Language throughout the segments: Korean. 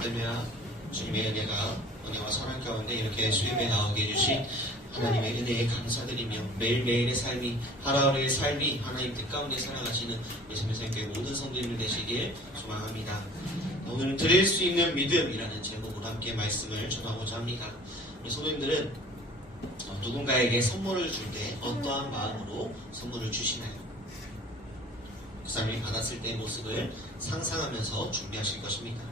할렐루야. 주님의 은혜와 사랑 가운데 이렇게 수임에 나오게 해주신 하나님의 은혜에 감사드리며 매일매일의 삶이, 하루하루의 삶이 하나님 뜻 가운데 살아가시는 예수님의 생교회 모든 성도님들 되시길 소망합니다. 오늘은 드릴 수 있는 믿음이라는 제목으로 함께 말씀을 전하고자 합니다. 우리 성도님들은 누군가에게 선물을 줄 때 어떠한 마음으로 선물을 주시나요? 그 사람이 받았을 때의 모습을 상상하면서 준비하실 것입니다.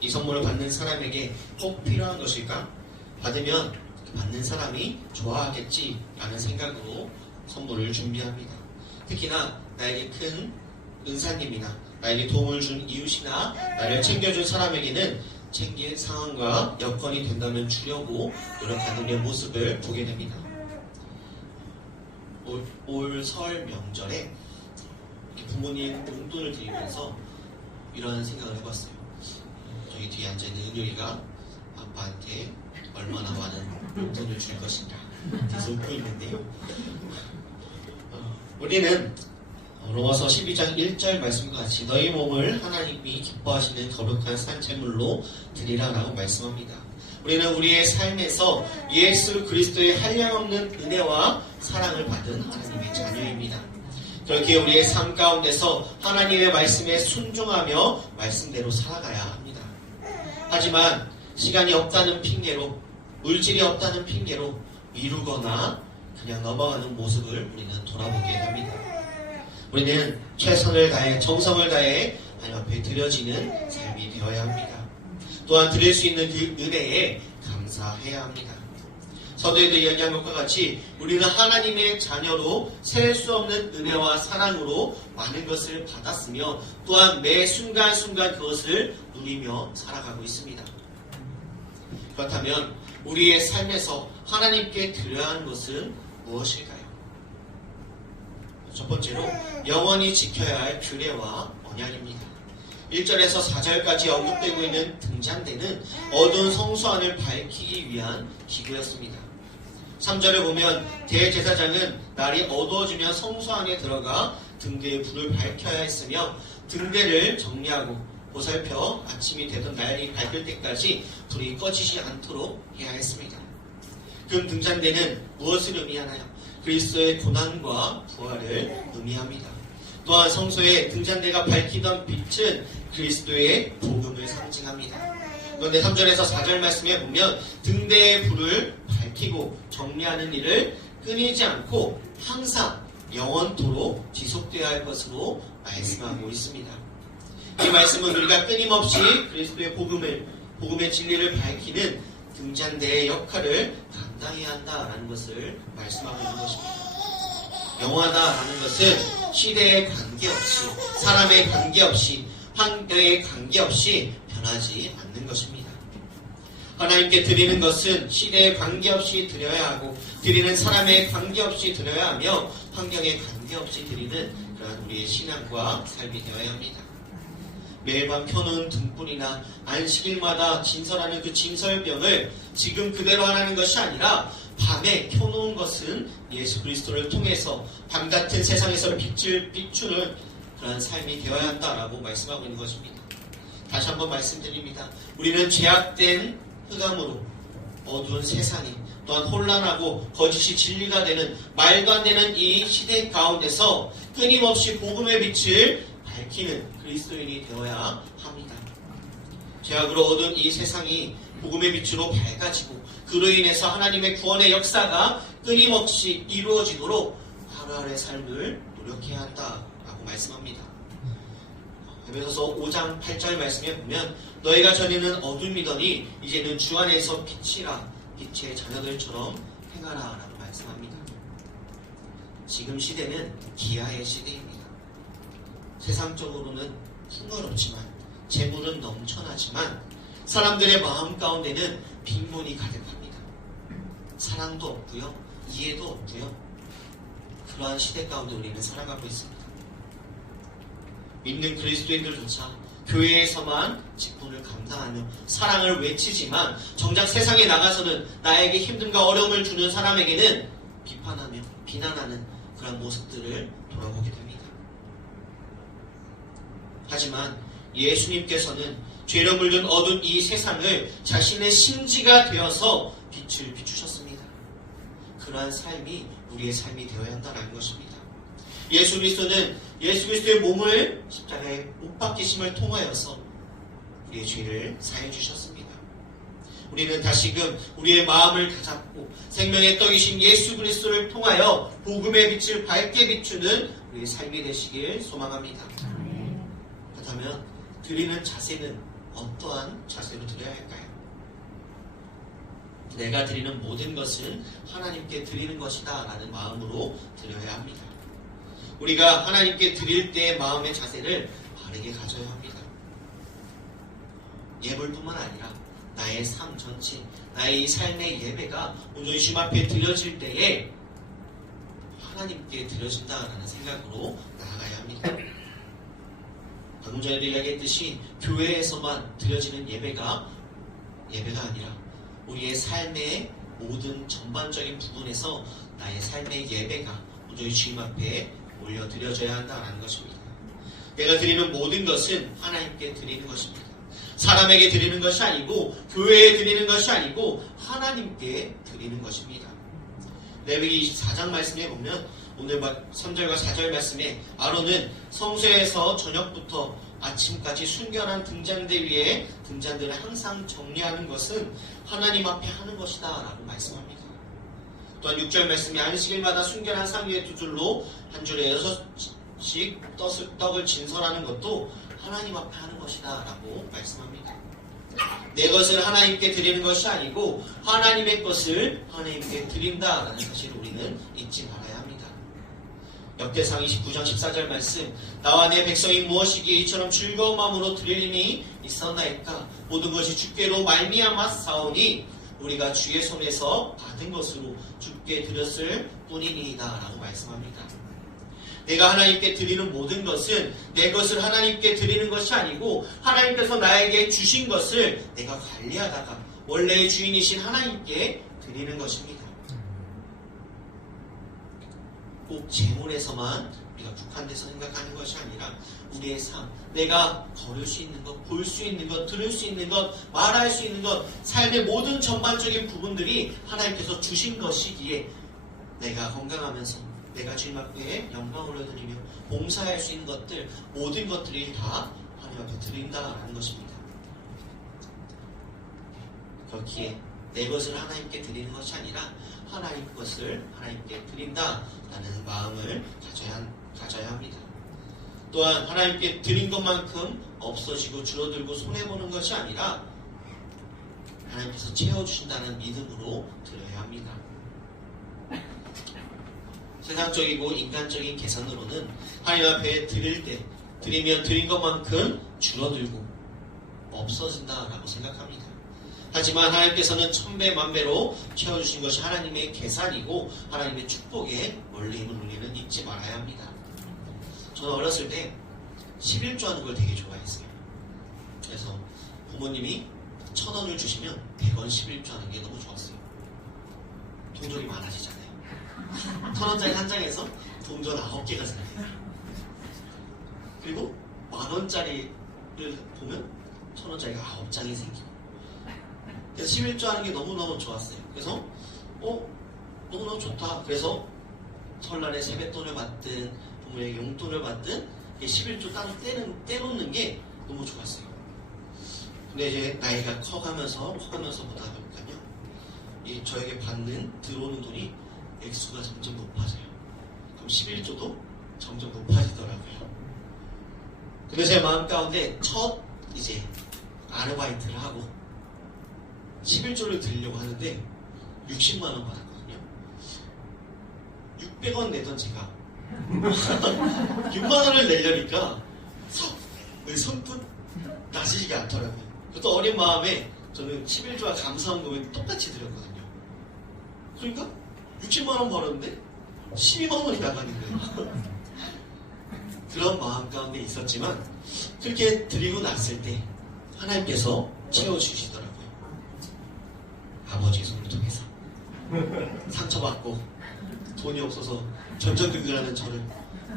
이 선물을 받는 사람에게 꼭 필요한 것일까? 받으면 받는 사람이 좋아하겠지라는 생각으로 선물을 준비합니다. 특히나 나에게 큰 은사님이나 나에게 도움을 준 이웃이나 나를 챙겨준 사람에게는 챙길 상황과 여건이 된다면 주려고 노력하는 내 모습을 보게 됩니다. 올 설 명절에 부모님 용돈을 드리면서 이런 생각을 해봤어요. 저희 뒤에 앉아있는 은율이가 아빠한테 얼마나 많은 용돈을 줄 것인가 계속 웃고 있는데요. 우리는 로마서 12장 1절 말씀과 같이 너희 몸을 하나님이 기뻐하시는 거룩한 산제물로 드리라 라고 말씀합니다. 우리는 우리의 삶에서 예수 그리스도의 한량없는 은혜와 사랑을 받은 하나님의 자녀입니다. 그렇게 우리의 삶 가운데서 하나님의 말씀에 순종하며 말씀대로 살아가야 합니다. 하지만 시간이 없다는 핑계로, 물질이 없다는 핑계로 미루거나 그냥 넘어가는 모습을 우리는 돌아보게 됩니다. 우리는 최선을 다해 정성을 다해 하나님 앞에 드려지는 삶이 되어야 합니다. 또한 드릴 수 있는 그 은혜에 감사해야 합니다. 서두에도 이야기한 것과 같이 우리는 하나님의 자녀로 셀 수 없는 은혜와 사랑으로 많은 것을 받았으며 또한 매 순간순간 그것을 누리며 살아가고 있습니다. 그렇다면 우리의 삶에서 하나님께 드려야 하는 것은 무엇일까요? 첫 번째로 영원히 지켜야 할 규례와 언약입니다. 1절에서 4절까지 언급되고 있는 등잔대는 어두운 성소 안을 밝히기 위한 기구였습니다. 3절에 보면 대제사장은 날이 어두워지면 성소 안에 들어가 등대에 불을 밝혀야 했으며 등대를 정리하고 보살펴 아침이 되던 날이 밝을 때까지 불이 꺼지지 않도록 해야 했습니다. 그 등잔대는 무엇을 의미하나요? 그리스도의 고난과 부활을 의미합니다. 또한 성소의 등잔대가 밝히던 빛은 그리스도의 복음을 상징합니다. 그런데 3절에서 4절 말씀에 보면 등대의 불을 밝히고 정리하는 일을 끊이지 않고 항상 영원토록 지속되어야 할 것으로 말씀하고 있습니다. 이 말씀은 우리가 끊임없이 그리스도의 복음의 진리를 밝히는 등잔대의 역할을 감당해야 한다라는 것을 말씀하고 있는 것입니다. 영원하다라는 것은 시대에 관계없이, 사람의 관계없이, 환경에 관계없이 변하지 않는 것입니다. 하나님께 드리는 것은 시대에 관계없이 드려야 하고 드리는 사람에 관계없이 드려야 하며 환경에 관계없이 드리는 그런 우리의 신앙과 삶이 되어야 합니다. 매일 밤 켜놓은 등불이나 안식일마다 진설하는 그 진설병을 지금 그대로 하라는 것이 아니라 밤에 켜놓은 것은 예수 그리스도를 통해서 밤같은 세상에서 빛을 비추는 그런 삶이 되어야 한다라고 말씀하고 있는 것입니다. 다시 한번 말씀드립니다. 우리는 죄악된 흑암으로 어두운 세상에 또한 혼란하고 거짓이 진리가 되는 말도 안 되는 이 시대 가운데서 끊임없이 복음의 빛을 밝히는 그리스도인이 되어야 합니다. 죄악으로 어두운 이 세상이 복음의 빛으로 밝아지고 그로 인해서 하나님의 구원의 역사가 끊임없이 이루어지도록 하루하루의 삶을 노력해야 한다라고 말씀합니다. 에베소서 5장 8절 말씀에 보면 너희가 전에는 어둠이더니 이제는 주 안에서 빛이라 빛의 자녀들처럼 행하라 라고 말씀합니다. 지금 시대는 기아의 시대입니다. 세상적으로는 풍요롭지만 재물은 넘쳐나지만 사람들의 마음 가운데는 빈곤이 가득합니다. 사랑도 없고요, 이해도 없고요. 그러한 시대 가운데 우리는 살아가고 있습니다. 믿는 그리스도인들조차 교회에서만 직분을 감당하며 사랑을 외치지만 정작 세상에 나가서는 나에게 힘듦과 어려움을 주는 사람에게는 비판하며 비난하는 그런 모습들을 돌아보게 됩니다. 하지만 예수님께서는 죄로 물든 어두운 이 세상을 자신의 심지가 되어서 빛을 비추셨습니다. 그러한 삶이 우리의 삶이 되어야 한다는 것입니다. 예수 그리스도는 예수 그리스도의 몸을 십자가에 못 박히심을 통하여서 우리의 죄를 사해 주셨습니다. 우리는 다시금 우리의 마음을 다잡고 생명의 떡이신 예수 그리스도를 통하여 복음의 빛을 밝게 비추는 우리의 삶이 되시길 소망합니다. 그렇다면 드리는 자세는 어떠한 자세로 드려야 할까요? 내가 드리는 모든 것은 하나님께 드리는 것이다 라는 마음으로 드려야 합니다. 우리가 하나님께 드릴 때의 마음의 자세를 바르게 가져야 합니다. 예물뿐만 아니라 나의 삶 전체, 나의 이 삶의 예배가 온전히 주님 앞에 드려질 때에 하나님께 드려진다라는 생각으로 나아가야 합니다. 방금 전에도 이야기했듯이 교회에서만 드려지는 예배가 아니라 우리의 삶의 모든 전반적인 부분에서 나의 삶의 예배가 온전히 주님 앞에 올려드려져야 한다는 것입니다. 내가 드리는 모든 것은 하나님께 드리는 것입니다. 사람에게 드리는 것이 아니고 교회에 드리는 것이 아니고 하나님께 드리는 것입니다. 레위기 24장 말씀에 보면 오늘 3절과 4절 말씀에 아론은 성소에서 저녁부터 아침까지 순결한 등잔대 위에 등잔대를 항상 정리하는 것은 하나님 앞에 하는 것이다 라고 말씀합니다. 또한 6절 말씀에 안식일마다 순결한 상 위에 2줄로 한 줄에 6씩 떡을 진설하는 것도 하나님 앞에 하는 것이다 라고 말씀합니다. 내 것을 하나님께 드리는 것이 아니고 하나님의 것을 하나님께 드린다라는 사실을 우리는 잊지 말아야 합니다. 역대상 29장 14절 말씀, 나와 내 백성이 무엇이기에 이처럼 즐거운 마음으로 드릴 일이 있었나이까? 모든 것이 주께로 말미암아 사오니 우리가 주의 손에서 받은 것으로 주께 드렸을 뿐이니이다 라고 말씀합니다. 내가 하나님께 드리는 모든 것은 내 것을 하나님께 드리는 것이 아니고 하나님께서 나에게 주신 것을 내가 관리하다가 원래의 주인이신 하나님께 드리는 것입니다. 꼭 재물에서만 우리가 국한돼서 생각하는 것이 아니라 우리의 삶, 내가 걸을 수 있는 것, 볼 수 있는 것, 들을 수 있는 것, 말할 수 있는 것, 삶의 모든 전반적인 부분들이 하나님께서 주신 것이기에 내가 건강하면서 내가 주님 앞에 영광을 올려드리며 봉사할 수 있는 것들, 모든 것들이 다 하나님 앞에 드린다라는 것입니다. 그렇기에 내 것을 하나님께 드리는 것이 아니라 하나님 것을 하나님께 드린다라는 마음을 가져야 합니다. 또한 하나님께 드린 것만큼 없어지고 줄어들고 손해보는 것이 아니라 하나님께서 채워주신다는 믿음으로 드려야 합니다. 세상적이고 인간적인 계산으로는 하나님 앞에 드리면 드린 것만큼 줄어들고 없어진다라고 생각합니다. 하지만 하나님께서는 천배 만배로 채워주신 것이 하나님의 계산이고 하나님의 축복에 멀리 힘을 우리는 잊지 말아야 합니다. 저는 어렸을 때 11조 하는 걸 되게 좋아했어요. 그래서 부모님이 1,000원을 주시면 100원 11조 하는 게 너무 좋았어요. 동전이 많아지잖아요. 1,000원짜리 한 장에서 동전 9개가 생겨요. 그리고 만원짜리를 보면 1,000원짜리가 9장이 생기고. 그래서 11조 하는 게 너무너무 좋았어요. 그래서 너무너무 좋다. 그래서 설날에 세뱃돈을 받든 부모에게 용돈을 받든 11조 따로 떼놓는 게 너무 좋았어요. 근데 이제 나이가 커가면서 보다 보니까요, 저에게 들어오는 돈이 액수가 점점 높아져요. 그럼 11조도 점점 높아지더라고요. 근데 제 마음 가운데 이제 아르바이트를 하고 11조를 드리려고 하는데 60만 원 받았거든요. 600원 내던 제가 6만 원을 내려니까 손끝 나시지가 않더라고요. 또 어린 마음에 저는 11조와 감사원금을 똑같이 드렸거든요. 그러니까 60만 원 벌었는데 12만 원이 나가는 거예요. 그런 마음 가운데 있었지만 그렇게 드리고 났을 때 하나님께서 채워주시더라고요. 아버지의 손을 통해서 상처받고 돈이 없어서 전전긍긍하는 저를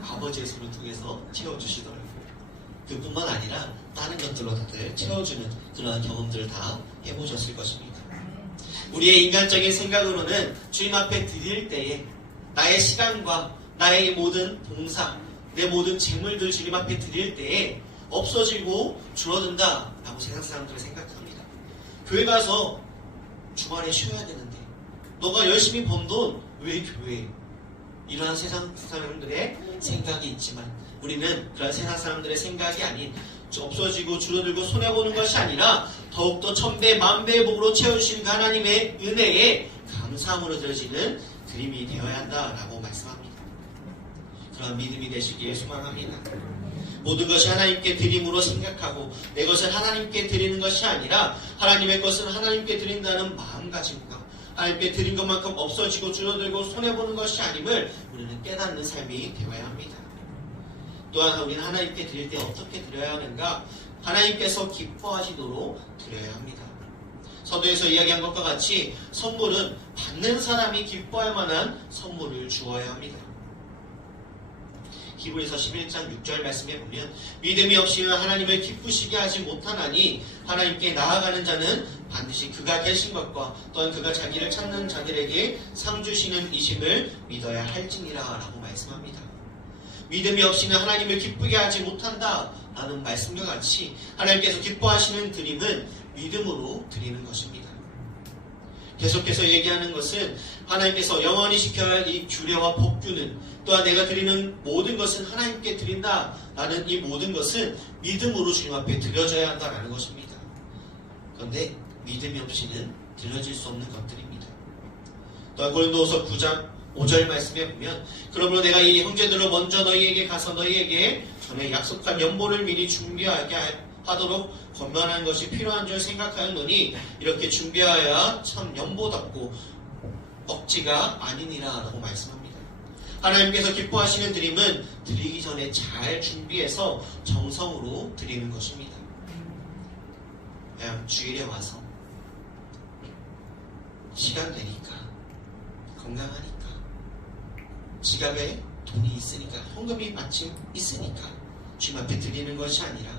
아버지의 손을 통해서 채워주시더라고요. 그뿐만 아니라 다른 것들로 다들 채워주는 그러한 경험들을 다 해보셨을 것입니다. 우리의 인간적인 생각으로는 주님 앞에 드릴 때에 나의 시간과 나의 모든 봉사, 내 모든 재물들 주님 앞에 드릴 때에 없어지고 줄어든다 라고 세상 사람들은 생각합니다. 교회 가서 주말에 쉬어야 되는데 너가 열심히 번 돈 왜 교회에? 이러한 세상 사람들의 생각이 있지만 우리는 그런 세상 사람들의 생각이 아닌 없어지고 줄어들고 손해보는 것이 아니라 더욱더 천배 만배의 복으로 채워주신 그 하나님의 은혜에 감사함으로 드려지는 드림이 되어야 한다라고 말씀합니다. 그런 믿음이 되시기에 소망합니다. 모든 것이 하나님께 드림으로 생각하고 내 것을 하나님께 드리는 것이 아니라 하나님의 것을 하나님께 드린다는 마음가짐과 하나님께 드린 것만큼 없어지고 줄어들고 손해보는 것이 아님을 우리는 깨닫는 삶이 되어야 합니다. 또한 우리는 하나님께 드릴 때 어떻게 드려야 하는가? 하나님께서 기뻐하시도록 드려야 합니다. 서두에서 이야기한 것과 같이 선물은 받는 사람이 기뻐할 만한 선물을 주어야 합니다. 히브리서 11장 6절 말씀에 보면 믿음이 없이는 하나님을 기쁘시게 하지 못하나니 하나님께 나아가는 자는 반드시 그가 계신 것과 또한 그가 자기를 찾는 자들에게 상 주시는 이심을 믿어야 할지니라 라고 말씀합니다. 믿음이 없이는 하나님을 기쁘게 하지 못한다 라는 말씀과 같이 하나님께서 기뻐하시는 드림은 믿음으로 드리는 것입니다. 계속해서 얘기하는 것은 하나님께서 영원히 지켜야 할 이 규례와 법규는 또한 내가 드리는 모든 것은 하나님께 드린다 라는 이 모든 것은 믿음으로 주님 앞에 드려져야 한다라는 것입니다. 그런데 믿음이 없이는 드려질 수 없는 것들입니다. 또한 고린도후서 9장 5절 말씀에 보면 그러므로 내가 이 형제들로 먼저 너희에게 가서 너희에게 전에 약속한 연보를 미리 준비하게 하도록 권면하는 것이 필요한 줄 생각하였노니 이렇게 준비하여야 참 연보답고 억지가 아니니라 라고 말씀합니다. 하나님께서 기뻐하시는 드림은 드리기 전에 잘 준비해서 정성으로 드리는 것입니다. 그냥 주일에 와서 시간 되니까 건강하니까 지갑에 돈이 있으니까 현금이 마침 있으니까 주님 앞에 드리는 것이 아니라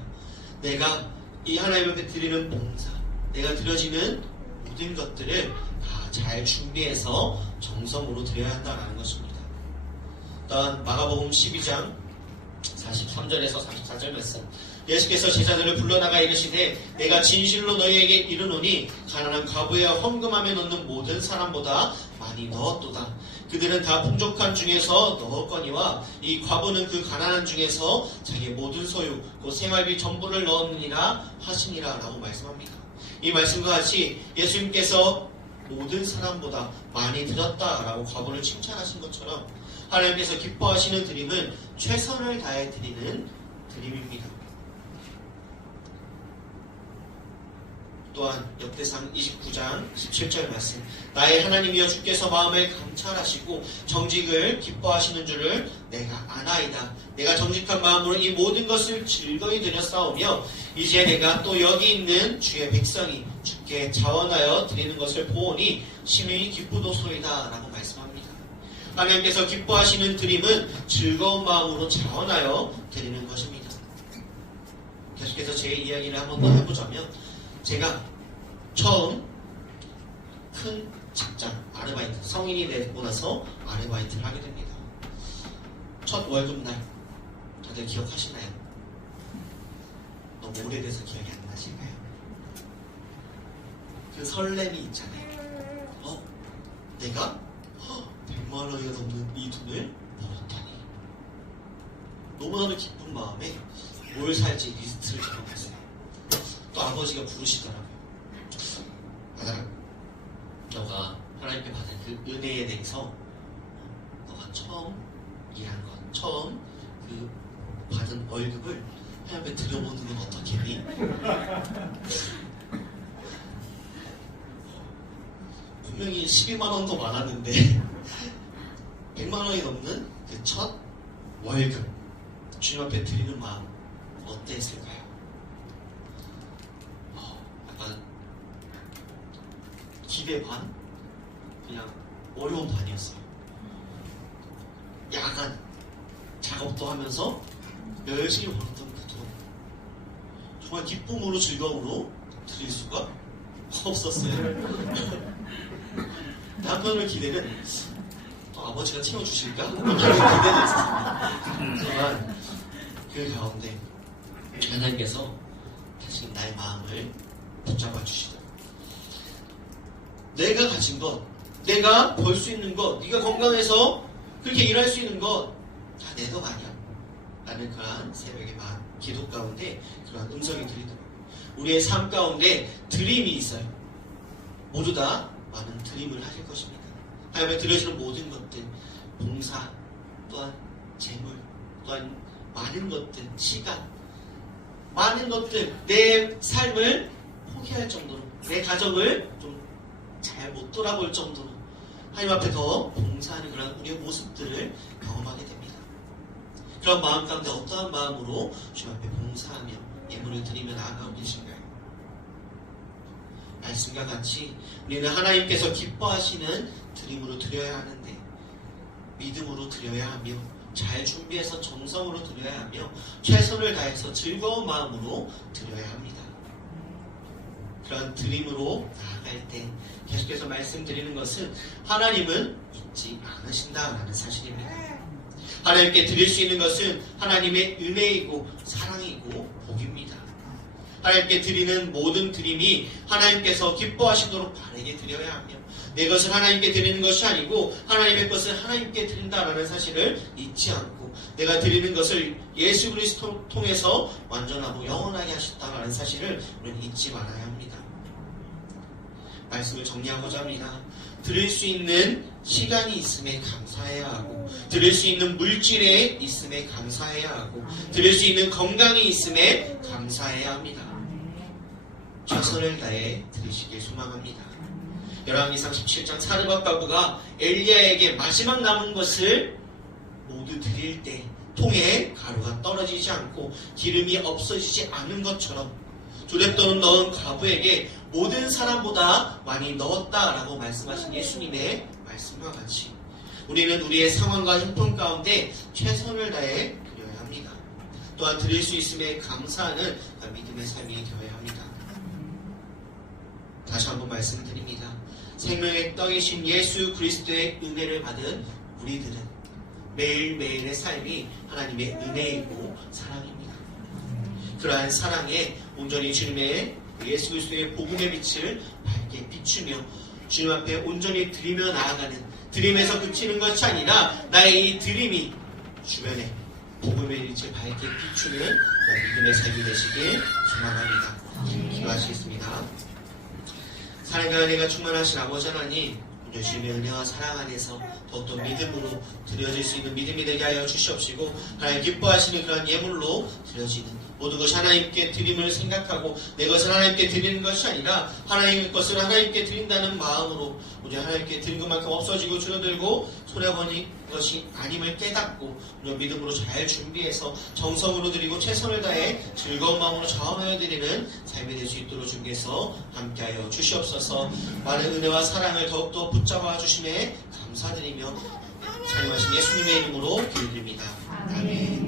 내가 이 하나님 앞에 드리는 봉사, 내가 드려지는 모든 것들을 다 잘 준비해서 정성으로 드려야 한다는 것입니다. 또한 마가복음 12장 43절에서 44절 말씀 예수께서 제자들을 불러다가 이르시되 내가 진실로 너희에게 이르노니 가난한 과부에 헌금함에 넣는 모든 사람보다 많이 넣었도다. 그들은 다 풍족한 중에서 넣었거니와 이 과부는 그 가난한 중에서 자기의 모든 소유 곧 생활비 전부를 넣었느니라 하시니라 라고 말씀합니다. 이 말씀과 같이 예수님께서 모든 사람보다 많이 드렸다라고 과부를 칭찬하신 것처럼 하나님께서 기뻐하시는 드림은 최선을 다해 드리는 드림입니다. 또한 역대상 29장 17절 말씀 나의 하나님이여 주께서 마음을 감찰하시고 정직을 기뻐하시는 줄을 내가 아나이다. 내가 정직한 마음으로 이 모든 것을 즐거이 드렸사오며 이제 내가 또 여기 있는 주의 백성이 주께 자원하여 드리는 것을 보오니 심히 기쁘도소이다 라고 말씀합니다. 하나님께서 기뻐하시는 드림은 즐거운 마음으로 자원하여 드리는 것입니다. 계속해서 제 이야기를 한 번 더 해보자면 제가 처음 큰 직장, 아르바이트, 성인이 되고 나서 아르바이트를 하게 됩니다. 첫 월급날, 다들 기억하시나요? 너무 오래돼서 기억이 안 나실까요? 그 설렘이 있잖아요. 내가 100만 원이 넘는 이 돈을 벌었다니. 너무나도 기쁜 마음에 뭘 살지 리스트를 적어봤어요. 또 아버지가 부르시더라고요. 아들아, 너가 하나님께 받은 그 은혜에 대해서 너가 처음 일한 것, 처음 그 받은 월급을 하나님께 드려보는 건 어떻겠니? 분명히 12만 원도 많았는데 100만 원이 넘는 그 첫 월급 주님 앞에 드리는 마음 어땠을까요? 약간 기대 반? 그냥 어려운 반이었어요. 야간 작업도 하면서 열심히 벌었던 그 돈 정말 기쁨으로 즐거움으로 드릴 수가 없었어요. 남편의 기대는 또 아버지가 채워주실까? 이런 기대는 있었습니다. 하지만 그 가운데 하나님께서 다시 나의 마음을 붙잡아 주시더라고요. 내가 가진 것, 내가 벌 수 있는 것, 네가 건강해서 그렇게 일할 수 있는 것 다 내 덕 아니야? 라는 그러한 새벽의 기도 가운데 그러한 음성이 들리더라고요. 우리의 삶 가운데 드림이 있어요. 모두 다 많은 드림을 하실 것입니다. 하나님의 드려지는 모든 것들, 봉사, 또한 재물, 또한 많은 것들, 시간, 많은 것들, 내 삶을 포기할 정도로, 내 가정을 좀 잘 못 돌아볼 정도로 하나님 앞에 더 봉사하는 그런 우리의 모습들을 경험하게 됩니다. 그런 마음 가운데 어떠한 마음으로 주님 앞에 봉사하며 예물을 드리며 나아가고 계신가요? 말씀과 같이 우리는 하나님께서 기뻐하시는 드림으로 드려야 하는데 믿음으로 드려야 하며 잘 준비해서 정성으로 드려야 하며 최선을 다해서 즐거운 마음으로 드려야 합니다. 그런 드림으로 나아갈 때 계속해서 말씀드리는 것은 하나님은 잊지 않으신다라는 사실입니다. 하나님께 드릴 수 있는 것은 하나님의 은혜이고 사랑이고 복입니다. 하나님께 드리는 모든 드림이 하나님께서 기뻐하시도록 바르게 드려야 하며 내 것을 하나님께 드리는 것이 아니고 하나님의 것을 하나님께 드린다라는 사실을 잊지 않고 내가 드리는 것을 예수 그리스도 통해서 완전하고 영원하게 하셨다라는 사실을 우리는 잊지 말아야 합니다. 말씀을 정리하고자 합니다. 드릴 수 있는 시간이 있음에 감사해야 하고 드릴 수 있는 물질에 있음에 감사해야 하고 드릴 수 있는 건강이 있음에 감사해야 합니다. 최선을 다해 드리시길 소망합니다. 열왕기상 17장 사르밧 과부가 엘리야에게 마지막 남은 것을 모두 드릴 때 통에 가루가 떨어지지 않고 기름이 없어지지 않은 것처럼 조랩돈을 넣은 과부에게 모든 사람보다 많이 넣었다라고 말씀하신 예수님의 말씀과 같이 우리는 우리의 상황과 형편 가운데 최선을 다해 드려야 합니다. 또한 드릴 수 있음에 감사하는 믿음의 삶이 되어야 합니다. 다시 한번 말씀드립니다. 생명의 떡이신 예수 그리스도의 은혜를 받은 우리들은 매일매일의 삶이 하나님의 은혜이고 사랑입니다. 그러한 사랑에 온전히 주님의 예수 그리스도의 복음의 빛을 밝게 비추며 주님 앞에 온전히 드리며 나아가는 드림에서 그치는 것이 아니라 나의 이 드림이 주변에 복음의 빛을 밝게 비추는 그런 믿음의 삶이 되시길 소망합니다. 기도하시겠습니다. 사랑과 은혜가 충만하신 아버지 하나님, 주님의 은혜와 사랑 안에서 더욱더 믿음으로 드려질 수 있는 믿음이 되게 하여 주시옵시고 하나님 기뻐하시는 그런 예물로 드려지는 모든 것이 하나님께 드림을 생각하고 내 것을 하나님께 드리는 것이 아니라 하나님의 것을 하나님께 드린다는 마음으로 우리 하나님께 드린 것만큼 없어지고 줄어들고 손해보는 것이 아님을 깨닫고 우리 믿음으로 잘 준비해서 정성으로 드리고 최선을 다해 즐거운 마음으로 자원하여 드리는 삶이 될 수 있도록 주께서 함께하여 주시옵소서. 많은 은혜와 사랑을 더욱더 붙잡아 주심에 감사드리며 사용하신 예수님의 이름으로 기도드립니다. 아멘.